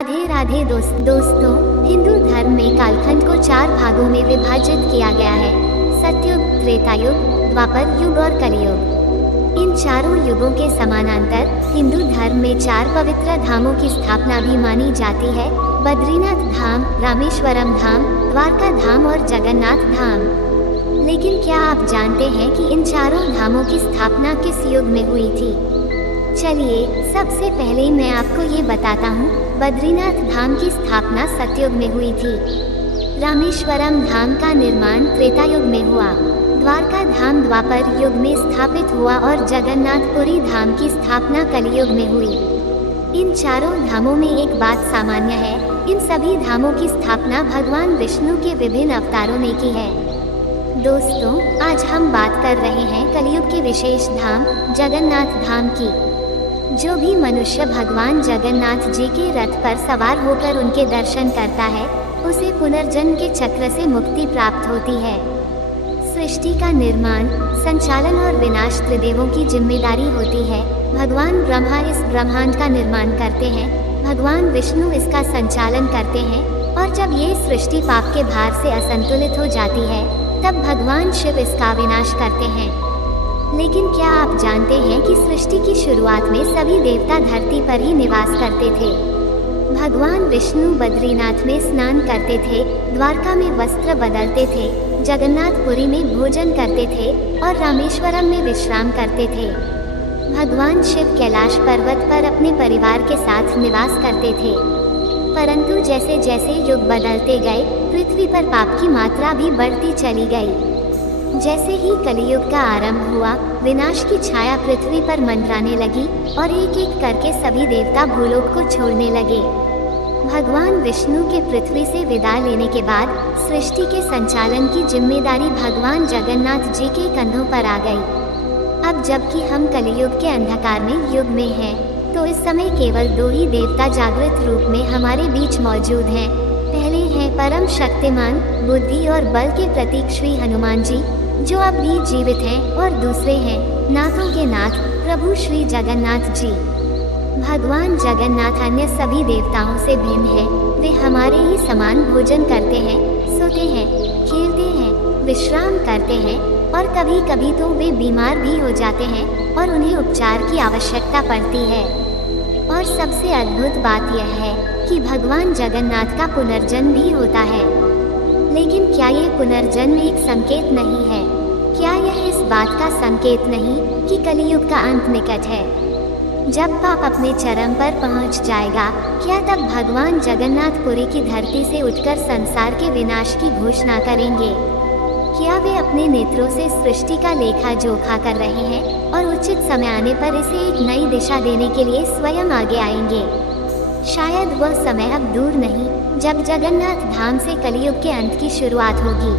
राधे राधे दोस्तों, हिंदू धर्म में कालखंड को 4 भागों में विभाजित किया गया है। सतयुग, त्रेतायुग, द्वापर युग और कलियुग। इन चारों युगों के समानांतर हिंदू धर्म में 4 पवित्र धामों की स्थापना भी मानी जाती है। बद्रीनाथ धाम, रामेश्वरम धाम, द्वारका धाम और जगन्नाथ धाम। लेकिन क्या आप जानते हैं कि इन चारों धामों की स्थापना किस युग में हुई थी? चलिए सबसे पहले मैं आपको ये बताता हूँ। बद्रीनाथ धाम की स्थापना सतयुग में हुई थी। रामेश्वरम धाम का निर्माण त्रेतायुग में हुआ। द्वारका धाम द्वापर युग में स्थापित हुआ और जगन्नाथपुरी धाम की स्थापना कलियुग में हुई। इन चारों धामों में एक बात सामान्य है, इन सभी धामों की स्थापना भगवान विष्णु के विभिन्न अवतारों ने की है। दोस्तों, आज हम बात कर रहे हैं कलियुग के विशेष धाम जगन्नाथ धाम की। जो भी मनुष्य भगवान जगन्नाथ जी के रथ पर सवार होकर उनके दर्शन करता है, उसे पुनर्जन्म के चक्र से मुक्ति प्राप्त होती है। सृष्टि का निर्माण, संचालन और विनाश त्रिदेवों की जिम्मेदारी होती है। भगवान ब्रह्मा इस ब्रह्मांड का निर्माण करते हैं, भगवान विष्णु इसका संचालन करते हैं, और जब ये सृष्टि पाप के भार से असंतुलित हो जाती है, तब भगवान शिव इसका विनाश करते हैं। लेकिन क्या आप जानते हैं कि सृष्टि की शुरुआत में सभी देवता धरती पर ही निवास करते थे। भगवान विष्णु बद्रीनाथ में स्नान करते थे, द्वारका में वस्त्र बदलते थे, जगन्नाथपुरी में भोजन करते थे और रामेश्वरम में विश्राम करते थे। भगवान शिव कैलाश पर्वत पर अपने परिवार के साथ निवास करते थे। परंतु जैसे जैसे युग बदलते गए, पृथ्वी पर पाप की मात्रा भी बढ़ती चली गई। जैसे ही कलियुग का आरंभ हुआ, विनाश की छाया पृथ्वी पर मंडराने लगी और एक एक करके सभी देवता भूलोक को छोड़ने लगे। भगवान विष्णु के पृथ्वी से विदा लेने के बाद सृष्टि के संचालन की जिम्मेदारी भगवान जगन्नाथ जी के कंधों पर आ गई। अब जबकि हम कलियुग के अंधकार में युग में हैं, तो इस समय केवल 2 ही देवता जागृत रूप में हमारे बीच मौजूद हैं। पहले हैं परम शक्तिमान, बुद्धि और बल के प्रतीक श्री हनुमान जी, जो अब भी जीवित हैं, और दूसरे हैं नाथों के नाथ प्रभु श्री जगन्नाथ जी। भगवान जगन्नाथ अन्य सभी देवताओं से भिन्न हैं। वे हमारे ही समान भोजन करते हैं, सोते हैं, खेलते हैं, विश्राम करते हैं, और कभी कभी तो वे बीमार भी हो जाते हैं और उन्हें उपचार की आवश्यकता पड़ती है। और सबसे अद्भुत बात यह है कि भगवान जगन्नाथ का पुनर्जन्म भी होता है। लेकिन क्या ये पुनर्जन्म एक संकेत नहीं है? क्या यह इस बात का संकेत नहीं कि कलियुग का अंत निकट है? जब पाप अपने चरम पर पहुंच जाएगा, क्या तब भगवान जगन्नाथपुरी की धरती से उठकर संसार के विनाश की घोषणा करेंगे? क्या वे अपने नेत्रों से सृष्टि का लेखा जोखा कर रहे हैं और उचित समय आने पर इसे एक नई दिशा देने के लिए स्वयं आगे आएंगे? शायद वह समय अब दूर नहीं, जब जगन्नाथ धाम से कलियुग के अंत की शुरुआत होगी।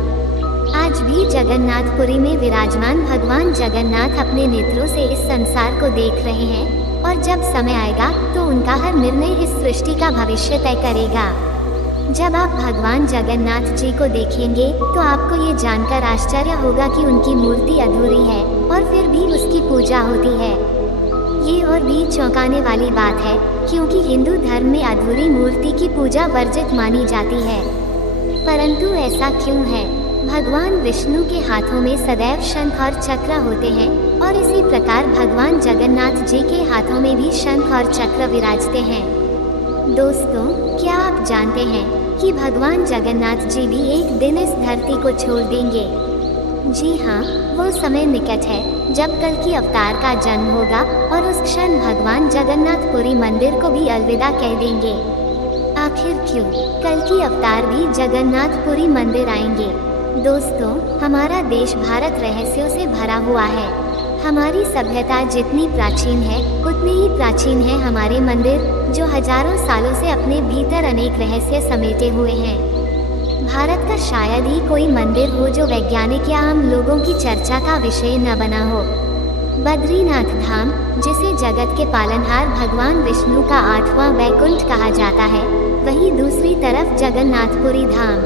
आज भी जगन्नाथपुरी में विराजमान भगवान जगन्नाथ अपने नेत्रों से इस संसार को देख रहे हैं, और जब समय आएगा तो उनका हर निर्णय इस सृष्टि का भविष्य तय करेगा। जब आप भगवान जगन्नाथ जी को देखेंगे तो आपको ये जानकर आश्चर्य होगा कि उनकी मूर्ति अधूरी है और फिर भी उसकी पूजा होती है। ये और भी चौंकाने वाली बात है, क्योंकि हिंदू धर्म में अधूरी मूर्ति की पूजा वर्जित मानी जाती है। परंतु ऐसा क्यों है? भगवान विष्णु के हाथों में सदैव शंख और चक्र होते हैं, और इसी प्रकार भगवान जगन्नाथ जी के हाथों में भी शंख और चक्र विराजते हैं। दोस्तों, क्या आप जानते हैं कि भगवान जगन्नाथ जी भी एक दिन इस धरती को छोड़ देंगे? जी हाँ, वो समय निकट है जब कल की अवतार का जन्म होगा और उस क्षण भगवान जगन्नाथपुरी मंदिर को भी अलविदा कह देंगे। आखिर क्यों? कल की अवतार भी जगन्नाथपुरी मंदिर आएंगे। दोस्तों, हमारा देश भारत रहस्यों से भरा हुआ है। हमारी सभ्यता जितनी प्राचीन है, उतने ही प्राचीन है हमारे मंदिर, जो हजारों सालों से अपने भीतर अनेक रहस्य समेटे हुए हैं। भारत का शायद ही कोई मंदिर हो जो वैज्ञानिक या आम लोगों की चर्चा का विषय न बना हो। बद्रीनाथ धाम, जिसे जगत के पालनहार भगवान विष्णु का 8वां वैकुंठ कहा जाता है, वहीं दूसरी तरफ जगन्नाथपुरी धाम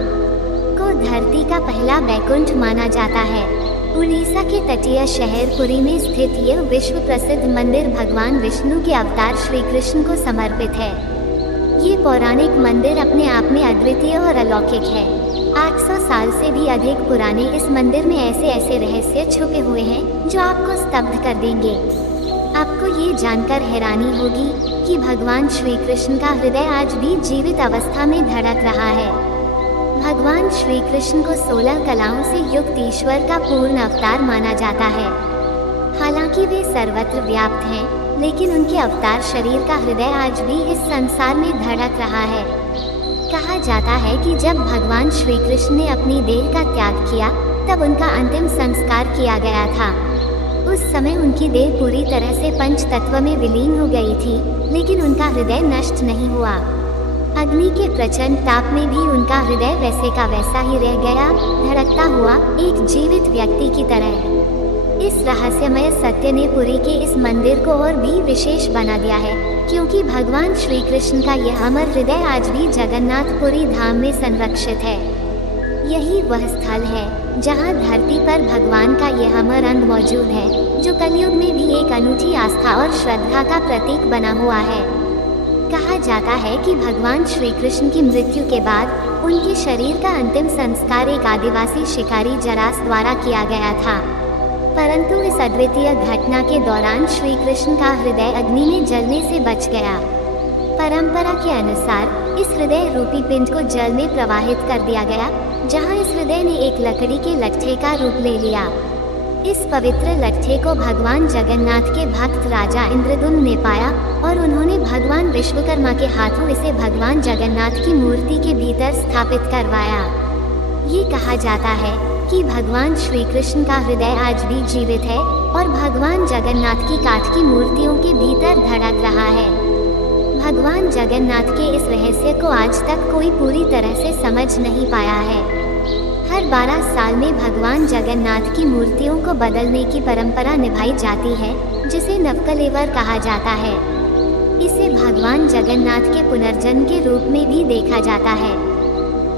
को धरती का पहला वैकुंठ माना जाता है। उड़ीसा के तटीय शहर पुरी में स्थित यह विश्व प्रसिद्ध मंदिर भगवान विष्णु के अवतार श्री कृष्ण को समर्पित है। ये पौराणिक मंदिर अपने आप में अद्वितीय और अलौकिक है। 800 साल से भी अधिक पुराने इस मंदिर में ऐसे ऐसे रहस्य छुपे हुए हैं जो आपको स्तब्ध कर देंगे। आपको ये जानकर हैरानी होगी कि भगवान श्री कृष्ण का हृदय आज भी जीवित अवस्था में धड़क रहा है। भगवान श्री कृष्ण को 16 कलाओं से युक्त ईश्वर का पूर्ण अवतार माना जाता है। हालांकि वे सर्वत्र व्याप्त हैं, लेकिन उनके अवतार शरीर का हृदय आज भी इस संसार में धड़क रहा है। कहा जाता है कि जब भगवान श्री कृष्ण ने अपनी देह का त्याग किया, तब उनका अंतिम संस्कार किया गया था। उस समय उनकी देह पूरी तरह से पंच तत्व में विलीन हो गई थी, लेकिन उनका हृदय नष्ट नहीं हुआ। अग्नि के प्रचंड ताप में भी उनका हृदय वैसे का वैसा ही रह गया, धड़कता हुआ एक जीवित व्यक्ति की तरह। इस रहस्यमय सत्य ने पुरी के इस मंदिर को और भी विशेष बना दिया है, क्योंकि भगवान श्री कृष्ण का यह अमर हृदय आज भी जगन्नाथपुरी धाम में संरक्षित है। यही वह स्थल है जहां धरती पर भगवान का यह अमर अंग मौजूद है, जो कलयुग में भी एक अनूठी आस्था और श्रद्धा का प्रतीक बना हुआ है। कहा जाता है कि भगवान श्री कृष्ण की मृत्यु के बाद उनके शरीर का अंतिम संस्कार एक आदिवासी शिकारी जरास द्वारा किया गया था, परंतु इस अद्वितीय घटना के दौरान श्री कृष्ण का हृदय अग्नि में जलने से बच गया। परंपरा के अनुसार इस हृदय रूपी पिंड को जल में प्रवाहित कर दिया गया, जहां इस हृदय ने एक लकड़ी के लट्ठे का रूप ले लिया। इस पवित्र लट्ठे को भगवान जगन्नाथ के भक्त राजा इंद्रद्युम्न ने पाया और उन्होंने भगवान विश्वकर्मा के हाथों इसे भगवान जगन्नाथ की मूर्ति के भीतर स्थापित करवाया। ये कहा जाता है कि भगवान श्री कृष्ण का हृदय आज भी जीवित है और भगवान जगन्नाथ की काठ की मूर्तियों के भीतर धड़क रहा है। भगवान जगन्नाथ के इस रहस्य को आज तक कोई पूरी तरह से समझ नहीं पाया है। हर 12 साल में भगवान जगन्नाथ की मूर्तियों को बदलने की परंपरा निभाई जाती है, जिसे नवकलेवर कहा जाता है। इसे भगवान जगन्नाथ के पुनर्जन्म के रूप में भी देखा जाता है।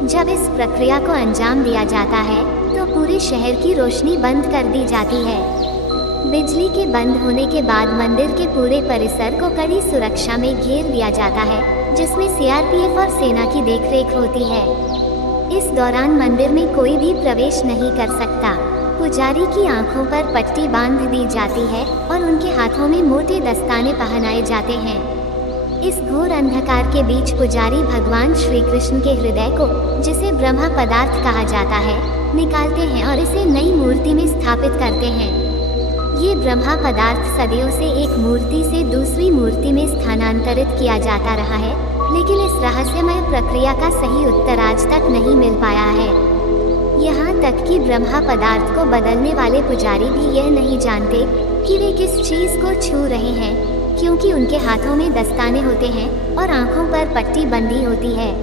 जब इस प्रक्रिया को अंजाम दिया जाता है तो पूरे शहर की रोशनी बंद कर दी जाती है। बिजली के बंद होने के बाद मंदिर के पूरे परिसर को कड़ी सुरक्षा में घेर दिया जाता है, जिसमें सीआरपीएफ और सेना की देखरेख होती है। इस दौरान मंदिर में कोई भी प्रवेश नहीं कर सकता। पुजारी की आंखों पर पट्टी बांध दी जाती है और उनके हाथों में मोटे दस्ताने पहनाए जाते हैं। इस घोर अंधकार के बीच पुजारी भगवान श्री कृष्ण के हृदय को, जिसे ब्रह्मा पदार्थ कहा जाता है, निकालते हैं और इसे नई मूर्ति में स्थापित करते हैं। ये ब्रह्मा पदार्थ सदियों से एक मूर्ति से दूसरी मूर्ति में स्थानांतरित किया जाता रहा है, लेकिन इस रहस्यमय प्रक्रिया का सही उत्तर आज तक नहीं मिल पाया है। यहाँ तक कि ब्रह्मा पदार्थ को बदलने वाले पुजारी भी यह नहीं जानते कि वे किस चीज़ को छू रहे हैं, क्योंकि उनके हाथों में दस्ताने होते हैं और आंखों पर पट्टी बंधी होती है।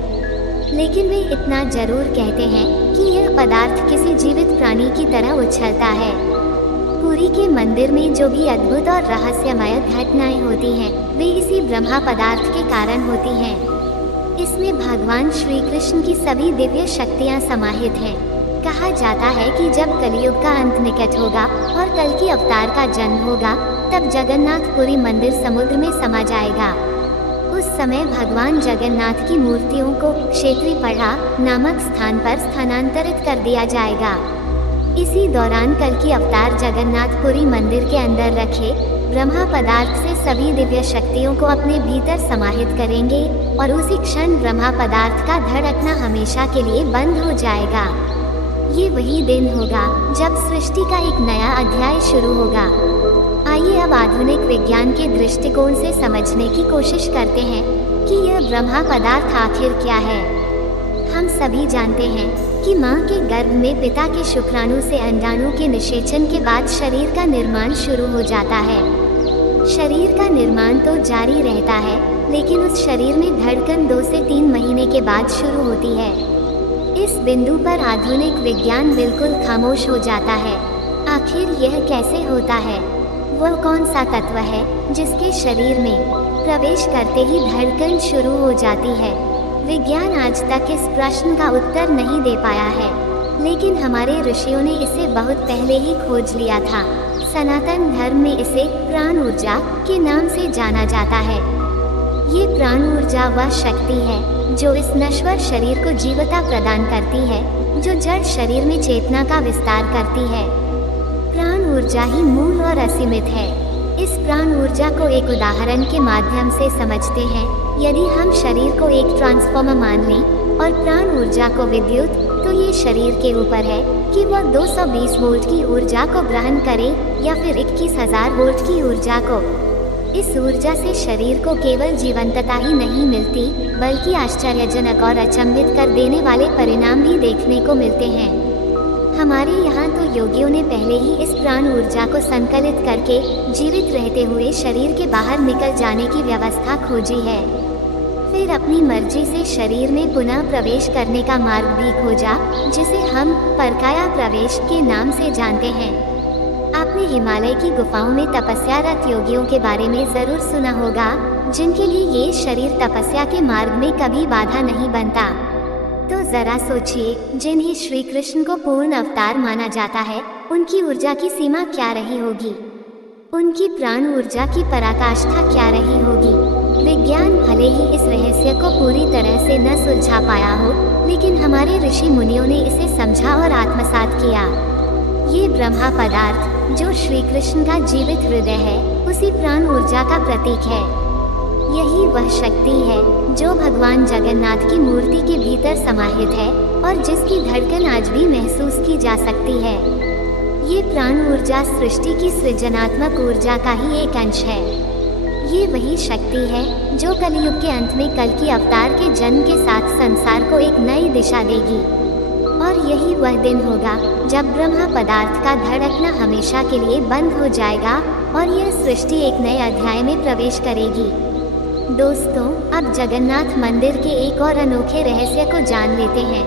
लेकिन वे इतना जरूर कहते हैं कि यह पदार्थ किसी जीवित प्राणी की तरह उछलता है। पुरी के मंदिर में जो भी अद्भुत और रहस्यमय घटनाएं होती हैं, वे इसी ब्रह्मा पदार्थ के कारण होती हैं। इसमें भगवान श्री कृष्ण की सभी दिव्य शक्तियां समाहित हैं। कहा जाता है कि जब कलयुग का अंत निकट होगा और कल की अवतार का जन्म होगा, तब जगन्नाथपुरी मंदिर समुद्र में समा जाएगा। उस समय भगवान जगन्नाथ की मूर्तियों को क्षेत्रीपड़ा नामक स्थान पर स्थानांतरित कर दिया जाएगा। इसी दौरान कल की अवतार जगन्नाथपुरी मंदिर के अंदर रखे ब्रह्मा पदार्थ से सभी दिव्य शक्तियों को अपने भीतर समाहित करेंगे और उसी क्षण ब्रह्मा पदार्थ का धड़कना हमेशा के लिए बंद हो जाएगा। ये वही दिन होगा जब सृष्टि का एक नया अध्याय शुरू होगा। आइए अब आधुनिक विज्ञान के दृष्टिकोण से समझने की कोशिश करते हैं कि यह ब्रह्मा पदार्थ आखिर क्या है। हम सभी जानते हैं कि माँ के गर्भ में पिता के शुक्राणु से अंडाणु के निषेचन के बाद शरीर का निर्माण शुरू हो जाता है। शरीर का निर्माण तो जारी रहता है, लेकिन उस शरीर में धड़कन 2 से 3 महीने के बाद शुरू होती है। इस बिंदु पर आधुनिक विज्ञान बिल्कुल खामोश हो जाता है। आखिर यह कैसे होता है? वह कौन सा तत्व है जिसके शरीर में प्रवेश करते ही धड़कन शुरू हो जाती है? विज्ञान आज तक इस प्रश्न का उत्तर नहीं दे पाया है, लेकिन हमारे ऋषियों ने इसे बहुत पहले ही खोज लिया था। सनातन धर्म में इसे प्राण ऊर्जा के नाम से जाना जाता है। ये प्राण ऊर्जा वह शक्ति है जो इस नश्वर शरीर को जीवता प्रदान करती है, जो जड़ शरीर में चेतना का विस्तार करती है। प्राण ऊर्जा ही मूल और असीमित है। इस प्राण ऊर्जा को एक उदाहरण के माध्यम से समझते हैं। यदि हम शरीर को एक ट्रांसफॉर्मर मान लें और प्राण ऊर्जा को विद्युत, तो ये शरीर के ऊपर है कि वह 220 वोल्ट की ऊर्जा को ग्रहण करे या फिर 21,000 वोल्ट की ऊर्जा को। इस ऊर्जा से शरीर को केवल जीवंतता ही नहीं मिलती, बल्कि आश्चर्यजनक और अचंभित कर देने वाले परिणाम भी देखने को मिलते हैं। हमारे यहाँ तो योगियों ने पहले ही इस प्राण ऊर्जा को संकलित करके जीवित रहते हुए शरीर के बाहर निकल जाने की व्यवस्था खोजी है। फिर अपनी मर्जी से शरीर में पुनः प्रवेश करने का मार्ग भी खोजा, जिसे हम परकाया प्रवेश के नाम से जानते हैं। आपने हिमालय की गुफाओं में तपस्यारत योगियों के बारे में जरूर सुना होगा, जिनके लिए ये शरीर तपस्या के मार्ग में कभी बाधा नहीं बनता। तो जरा सोचिए, जिन्हें श्री कृष्ण को पूर्ण अवतार माना जाता है, उनकी ऊर्जा की सीमा क्या रही होगी? उनकी प्राण ऊर्जा की पराकाष्ठा क्या रही होगी? विज्ञान भले ही इस रहस्य को पूरी तरह से न सुलझा पाया हो, लेकिन हमारे ऋषि मुनियों ने इसे समझा और आत्मसात किया। ये ब्रह्मा पदार्थ जो श्री कृष्ण का जीवित हृदय है, उसी प्राण ऊर्जा का प्रतीक है। यही वह शक्ति है जो भगवान जगन्नाथ की मूर्ति के भीतर समाहित है और जिसकी धड़कन आज भी महसूस की जा सकती है। ये प्राण ऊर्जा सृष्टि की सृजनात्मक ऊर्जा का ही एक अंश है। ये वही शक्ति है जो कलयुग के अंत में कल की अवतार के जन्म के साथ संसार को एक नई दिशा देगी। और यही वह दिन होगा जब ब्रह्मा पदार्थ का धड़कना हमेशा के लिए बंद हो जाएगा और यह सृष्टि एक नए अध्याय में प्रवेश करेगी। दोस्तों, अब जगन्नाथ मंदिर के एक और अनोखे रहस्य को जान लेते हैं।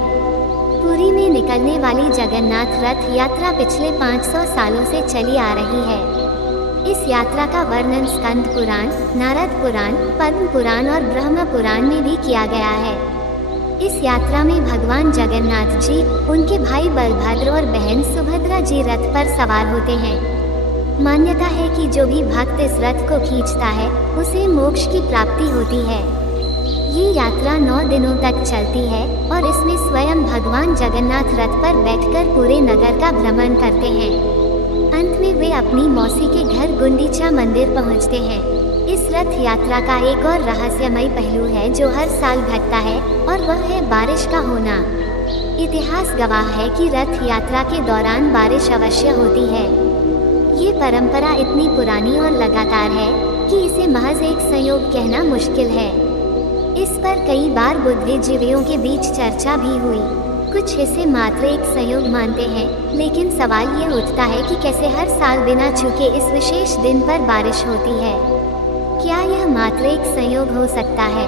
पुरी में निकलने वाली जगन्नाथ रथ यात्रा पिछले 500 सालों से चली आ रही है। इस यात्रा का वर्णन स्कंद पुराण, नारद पुराण, पद्म पुराण और ब्रह्म पुराण में भी किया गया है। इस यात्रा में भगवान जगन्नाथ जी, उनके भाई बलभद्र और बहन सुभद्रा जी रथ पर सवार होते हैं। मान्यता है कि जो भी भक्त इस रथ को खींचता है, उसे मोक्ष की प्राप्ति होती है। ये यात्रा 9 दिनों तक चलती है और इसमें स्वयं भगवान जगन्नाथ रथ पर बैठकर पूरे नगर का भ्रमण करते हैं। अंत में वे अपनी मौसी के घर गुंडीचा मंदिर पहुंचते हैं। इस रथ यात्रा का एक और रहस्यमय पहलू है जो हर साल घटता है, और वह है बारिश का होना। इतिहास गवाह है कि रथ यात्रा के दौरान बारिश अवश्य होती है। ये परंपरा इतनी पुरानी और लगातार है कि इसे महज एक संयोग कहना मुश्किल है। इस पर कई बार बुद्धिजीवियों के बीच चर्चा भी हुई। कुछ इसे मात्र एक संयोग मानते हैं, लेकिन सवाल ये उठता है कि कैसे हर साल बिना चूके इस विशेष दिन पर बारिश होती है। क्या यह मात्र एक संयोग हो सकता है,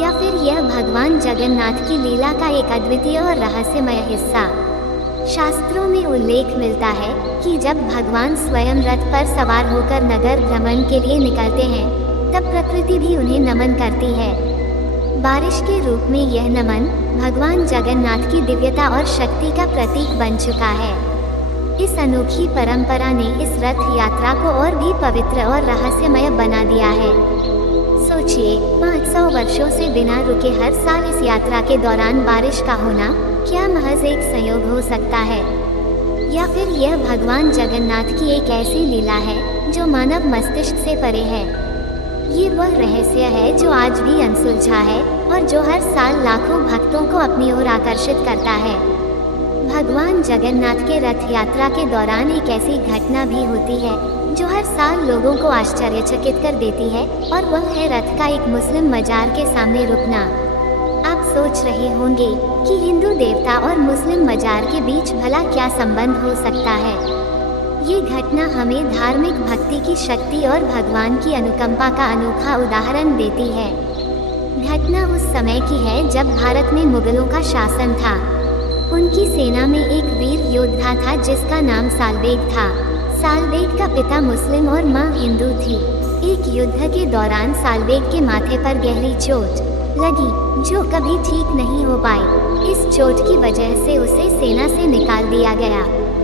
या फिर यह भगवान जगन्नाथ की लीला का एक अद्वितीय और रहस्यमय हिस्सा? शास्त्रों में उल्लेख मिलता है कि जब भगवान स्वयं रथ पर सवार होकर नगर भ्रमण के लिए निकलते हैं, तब प्रकृति भी उन्हें नमन करती है। बारिश के रूप में यह नमन भगवान जगन्नाथ की दिव्यता और शक्ति का प्रतीक बन चुका है। इस अनोखी परंपरा ने इस रथ यात्रा को और भी पवित्र और रहस्यमय बना दिया है। सोचिए, 500 वर्षों से बिना रुके हर साल इस यात्रा के दौरान बारिश का होना क्या महज एक संयोग हो सकता है, या फिर यह भगवान जगन्नाथ की एक ऐसी लीला है जो मानव मस्तिष्क से परे है? ये वह रहस्य है जो आज भी अनसुलझा है और जो हर साल लाखों भक्तों को अपनी ओर आकर्षित करता है। भगवान जगन्नाथ के रथ यात्रा के दौरान एक ऐसी घटना भी होती है जो हर साल लोगों को आश्चर्यचकित कर देती है, और वह है रथ का एक मुस्लिम मजार के सामने रुकना। आप सोच रहे होंगे कि हिंदू देवता और मुस्लिम मजार के बीच भला क्या संबंध हो सकता है। ये घटना हमें धार्मिक भक्ति की शक्ति और भगवान की अनुकंपा का अनोखा उदाहरण देती है। घटना उस समय की है जब भारत में मुगलों का शासन था। उनकी सेना में एक वीर योद्धा था जिसका नाम सालबेग था। सालबेग का पिता मुस्लिम और मां हिंदू थी। एक युद्ध के दौरान सालबेग के माथे पर गहरी चोट लगी जो कभी ठीक नहीं हो पाई। इस चोट की वजह से उसे सेना से निकाल दिया गया।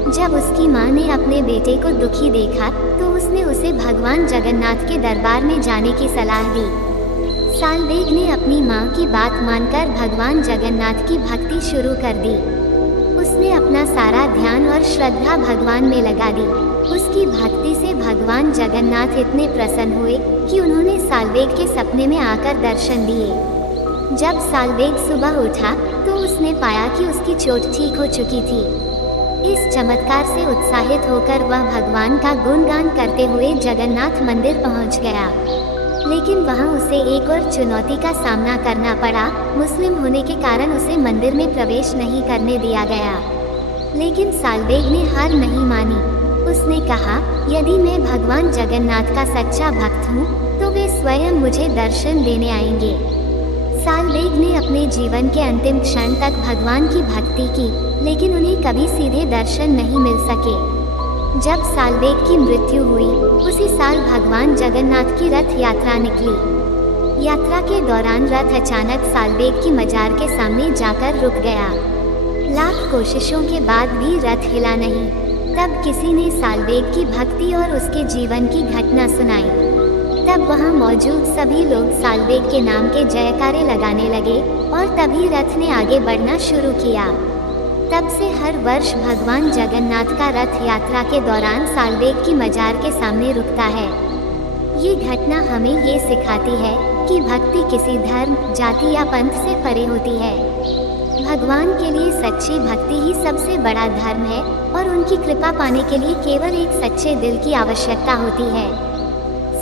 जब उसकी मां ने अपने बेटे को दुखी देखा तो उसने उसे भगवान जगन्नाथ के दरबार में जाने की सलाह दी। सालबेग ने अपनी माँ की बात मानकर भगवान जगन्नाथ की भक्ति शुरू कर दी। उसने अपना सारा ध्यान और श्रद्धा भगवान में लगा दी। उसकी भक्ति से भगवान जगन्नाथ इतने प्रसन्न हुए कि उन्होंने सालबेग के सपने में आकर दर्शन दिए। जब सालबेग सुबह उठा तो उसने पाया कि उसकी चोट ठीक हो चुकी थी। इस चमत्कार से उत्साहित होकर वह भगवान का गुणगान करते हुए जगन्नाथ मंदिर पहुंच गया। लेकिन वहां उसे एक और चुनौती का सामना करना पड़ा। मुस्लिम होने के कारण उसे मंदिर में प्रवेश नहीं करने दिया गया। लेकिन सालबेग ने हार नहीं मानी। उसने कहा, यदि मैं भगवान जगन्नाथ का सच्चा भक्त हूँ तो वे स्वयं मुझे दर्शन देने आएंगे। सालबेग ने अपने जीवन के अंतिम क्षण तक भगवान की भक्ति की, लेकिन उन्हें कभी सीधे दर्शन नहीं मिल सके। जब सालबेग की मृत्यु हुई, उसी साल भगवान जगन्नाथ की रथ यात्रा निकली। यात्रा के दौरान रथ अचानक सालबेग की मजार के सामने जाकर रुक गया। लाख कोशिशों के बाद भी रथ हिला नहीं। तब किसी ने सालबेग की भक्ति और उसके जीवन की घटना सुनाई। तब वहां मौजूद सभी लोग सालबेग के नाम के जयकारे लगाने लगे और तभी रथ ने आगे बढ़ना शुरू किया। तब से हर वर्ष भगवान जगन्नाथ का रथ यात्रा के दौरान सालबेग की मजार के सामने रुकता है। ये घटना हमें ये सिखाती है कि भक्ति किसी धर्म, जाति या पंथ से परे होती है। भगवान के लिए सच्ची भक्ति ही सबसे बड़ा धर्म है और उनकी कृपा पाने के लिए केवल एक सच्चे दिल की आवश्यकता होती है।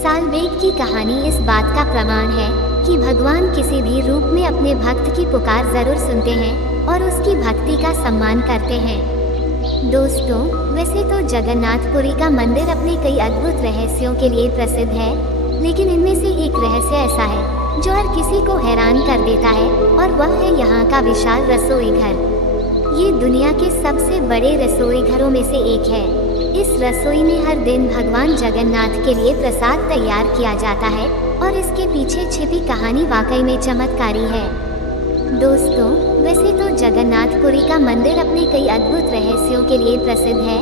सालबेग की कहानी इस बात का प्रमाण है कि भगवान किसी भी रूप में अपने भक्त की पुकार जरूर सुनते हैं और उसकी भक्ति का सम्मान करते हैं। दोस्तों, वैसे तो जगन्नाथपुरी का मंदिर अपने कई अद्भुत रहस्यों के लिए प्रसिद्ध है, लेकिन इनमें से एक रहस्य ऐसा है जो हर किसी को हैरान कर देता है और वह है यहाँ का विशाल रसोई घर। ये दुनिया के सबसे बड़े रसोई घरों में से एक है। इस रसोई में हर दिन भगवान जगन्नाथ के लिए प्रसाद तैयार किया जाता है और इसके पीछे छिपी कहानी वाकई में चमत्कारी है। दोस्तों, वैसे तो जगन्नाथपुरी का मंदिर अपने कई अद्भुत रहस्यों के लिए प्रसिद्ध है,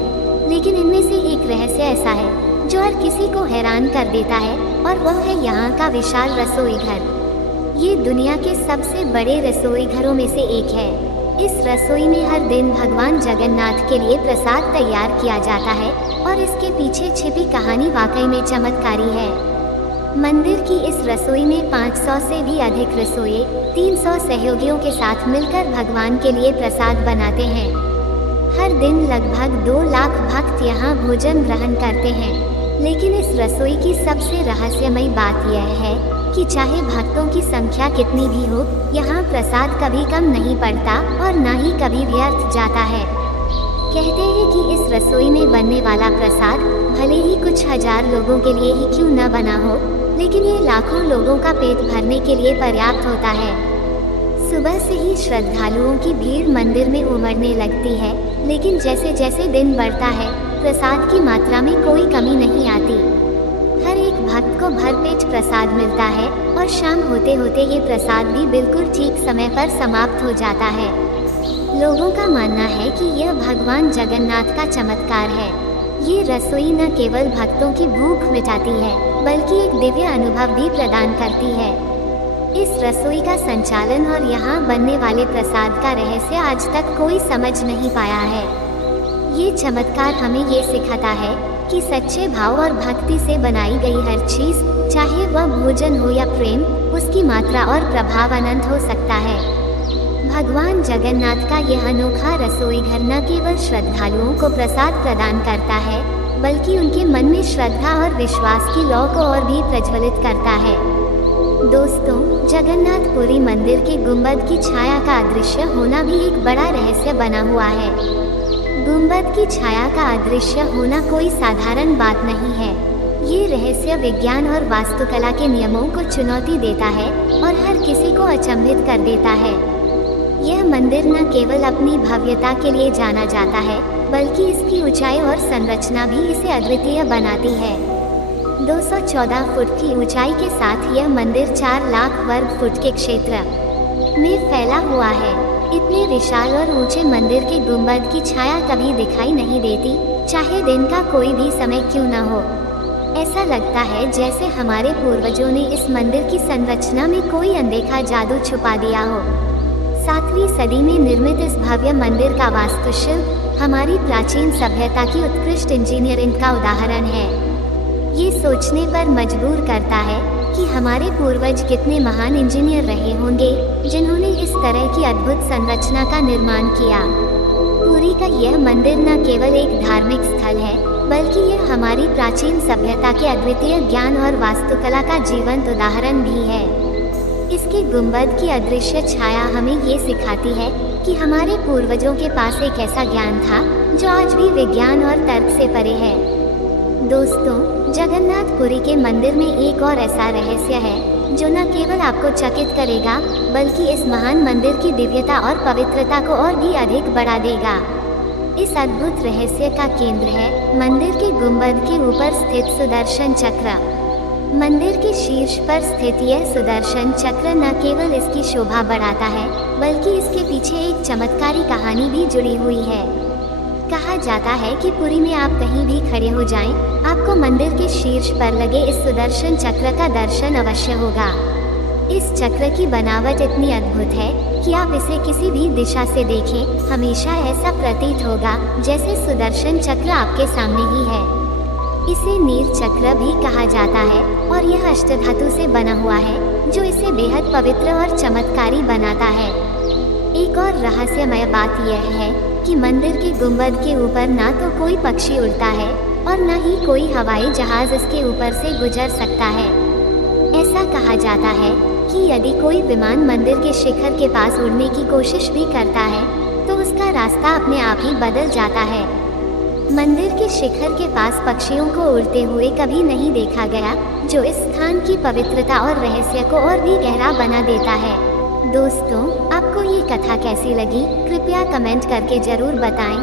लेकिन इनमें से एक रहस्य ऐसा है जो हर किसी को हैरान कर देता है और वह है यहाँ का विशाल रसोई घर। ये दुनिया के सबसे बड़े रसोई घरों में से एक है। इस रसोई में हर दिन भगवान जगन्नाथ के लिए प्रसाद तैयार किया जाता है और इसके पीछे छिपी कहानी वाकई में चमत्कारी है। मंदिर की इस रसोई में 500 से भी अधिक रसोइये 300 सहयोगियों के साथ मिलकर भगवान के लिए प्रसाद बनाते हैं। हर दिन लगभग 2 लाख भक्त यहाँ भोजन ग्रहण करते हैं। लेकिन इस रसोई की सबसे रहस्यमयी बात यह है कि चाहे भक्तों की संख्या कितनी भी हो, यहाँ प्रसाद कभी कम नहीं पड़ता और न ही कभी व्यर्थ जाता है। कहते हैं कि इस रसोई में बनने वाला प्रसाद भले ही कुछ हजार लोगों के लिए ही क्यों न बना हो, लेकिन ये लाखों लोगों का पेट भरने के लिए पर्याप्त होता है। सुबह से ही श्रद्धालुओं की भीड़ मंदिर में उमड़ने लगती है, लेकिन जैसे जैसे दिन बढ़ता है, प्रसाद की मात्रा में कोई कमी नहीं आती। हर एक भक्त को भरपेट प्रसाद मिलता है और शाम होते होते ये प्रसाद भी बिल्कुल ठीक समय पर समाप्त हो जाता है। लोगों का मानना है कि यह भगवान जगन्नाथ का चमत्कार है। ये रसोई न केवल भक्तों की भूख मिटाती है, बल्कि एक दिव्य अनुभव भी प्रदान करती है। इस रसोई का संचालन और यहाँ बनने वाले प्रसाद का रहस्य आज तक कोई समझ नहीं पाया है। ये चमत्कार हमें ये सिखाता है कि सच्चे भाव और भक्ति से बनाई गई हर चीज, चाहे वह भोजन हो या प्रेम, उसकी मात्रा और प्रभाव अनंत हो सकता है। भगवान जगन्नाथ का यह अनोखा रसोई घर न केवल श्रद्धालुओं को प्रसाद प्रदान करता है, बल्कि उनके मन में श्रद्धा और विश्वास की लौ को और भी प्रज्वलित करता है। दोस्तों, जगन्नाथपुरी मंदिर के गुंबद की छाया का अदृश्य होना भी एक बड़ा रहस्य बना हुआ है। गुंबद की छाया का अदृश्य होना कोई साधारण बात नहीं है। ये रहस्य विज्ञान और वास्तुकला के नियमों को चुनौती देता है और हर किसी को अचंभित कर देता है। यह मंदिर न केवल अपनी भव्यता के लिए जाना जाता है, बल्कि इसकी ऊंचाई और संरचना भी इसे अद्वितीय बनाती है। 214 फुट की ऊंचाई के साथ यह मंदिर 4 लाख वर्ग फुट के क्षेत्र में फैला हुआ है। इतने विशाल और ऊंचे मंदिर के गुंबद की छाया कभी दिखाई नहीं देती, चाहे दिन का कोई भी समय क्यों न हो। ऐसा लगता है जैसे हमारे पूर्वजों ने इस मंदिर की संरचना में कोई अनदेखा जादू छुपा दिया हो। 7वीं सदी में निर्मित इस भव्य मंदिर का वास्तुशिल्प हमारी प्राचीन सभ्यता की उत्कृष्ट इंजीनियरिंग का उदाहरण है। ये सोचने पर मजबूर करता है कि हमारे पूर्वज कितने महान इंजीनियर रहे होंगे जिन्होंने इस तरह की अद्भुत संरचना का निर्माण किया। पुरी का यह मंदिर न केवल एक धार्मिक स्थल है, बल्कि यह हमारी प्राचीन सभ्यता के अद्वितीय ज्ञान और वास्तुकला का जीवंत उदाहरण भी है। इसके गुंबद की अदृश्य छाया हमें ये सिखाती है कि हमारे पूर्वजों के पास एक ऐसा ज्ञान था जो आज भी विज्ञान और तर्क से परे है। दोस्तों, जगन्नाथ पुरी के मंदिर में एक और ऐसा रहस्य है जो न केवल आपको चकित करेगा, बल्कि इस महान मंदिर की दिव्यता और पवित्रता को और भी अधिक बढ़ा देगा। इस अद्भुत रहस्य का केंद्र है मंदिर के गुंबद के ऊपर स्थित सुदर्शन चक्र। मंदिर के शीर्ष पर स्थित यह सुदर्शन चक्र न केवल इसकी शोभा बढ़ाता है, बल्कि इसके पीछे एक चमत्कारी कहानी भी जुड़ी हुई है। कहा जाता है कि पुरी में आप कहीं भी खड़े हो जाएं, आपको मंदिर के शीर्ष पर लगे इस सुदर्शन चक्र का दर्शन अवश्य होगा। इस चक्र की बनावट इतनी अद्भुत है कि आप इसे किसी भी दिशा से देखें, हमेशा ऐसा प्रतीत होगा जैसे सुदर्शन चक्र आपके सामने ही है। इसे नील चक्र भी कहा जाता है और यह अष्टधातु से बना हुआ है, जो इसे बेहद पवित्र और चमत्कारी बनाता है। एक और रहस्यमय बात यह है कि मंदिर के गुंबद के ऊपर ना तो कोई पक्षी उड़ता है और न ही कोई हवाई जहाज इसके ऊपर से गुजर सकता है। ऐसा कहा जाता है कि यदि कोई विमान मंदिर के शिखर के पास उड़ने की कोशिश भी करता है तो उसका रास्ता अपने आप ही बदल जाता है। मंदिर के शिखर के पास पक्षियों को उड़ते हुए कभी नहीं देखा गया, जो इस स्थान की पवित्रता और रहस्य को और भी गहरा बना देता है। दोस्तों, आपको ये कथा कैसी लगी? कृपया कमेंट करके जरूर बताएं।